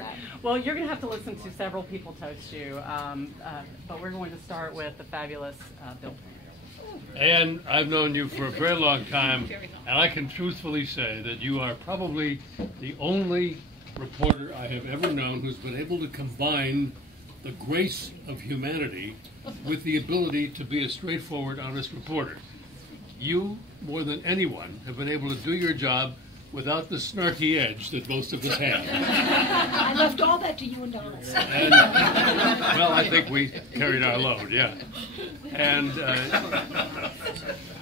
start. Well, you're going to have to listen to several people toast you, but we're going to start with the fabulous Bill. And I've known you for a very long time, and I can truthfully say that you are probably the only reporter I have ever known who's been able to combine the grace of humanity with the ability to be a straightforward, honest reporter. You, more than anyone, have been able to do your job without the snarky edge that most of us have. I left all that to you and Donna. And, well, I think we carried our load, yeah. And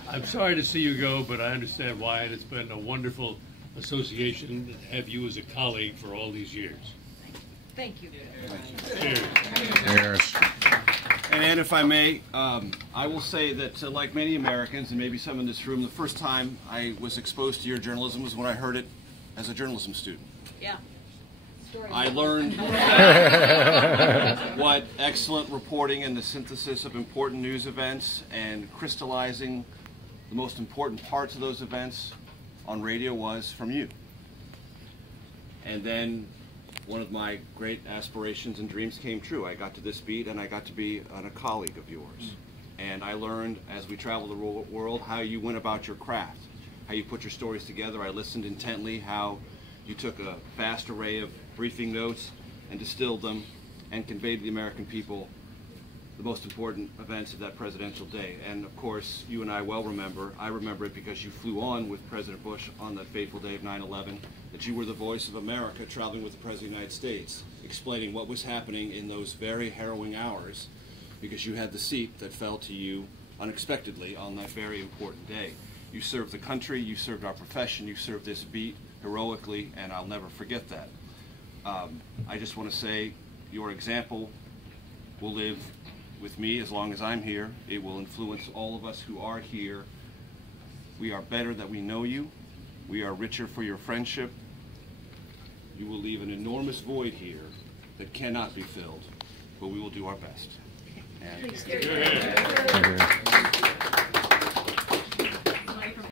I'm sorry to see you go, but I understand why, and it's been a wonderful association to have you as a colleague for all these years. Thank you. Cheers. Cheers. And Ed, if I may, I will say that like many Americans, and maybe some in this room, the first time I was exposed to your journalism was when I heard it as a journalism student. Yeah. I learned what excellent reporting and the synthesis of important news events and crystallizing the most important parts of those events on radio was from you. And then one of my great aspirations and dreams came true. I got to this beat and I got to be a colleague of yours. And I learned as we traveled the world how you went about your craft, how you put your stories together. I listened intently how you took a vast array of briefing notes and distilled them and conveyed to the American people the most important events of that presidential day. And of course, you and I well remember, I remember it because you flew on with President Bush on that fateful day of 9/11, that you were the voice of America traveling with the President of the United States, explaining what was happening in those very harrowing hours because you had the seat that fell to you unexpectedly on that very important day. You served the country, you served our profession, you served this beat heroically, and I'll never forget that. I just want to say your example will live with me as long as I'm here. It will influence all of us who are here. We are better that we know you. We are richer for your friendship. You will leave an enormous void here that cannot be filled, but we will do our best. And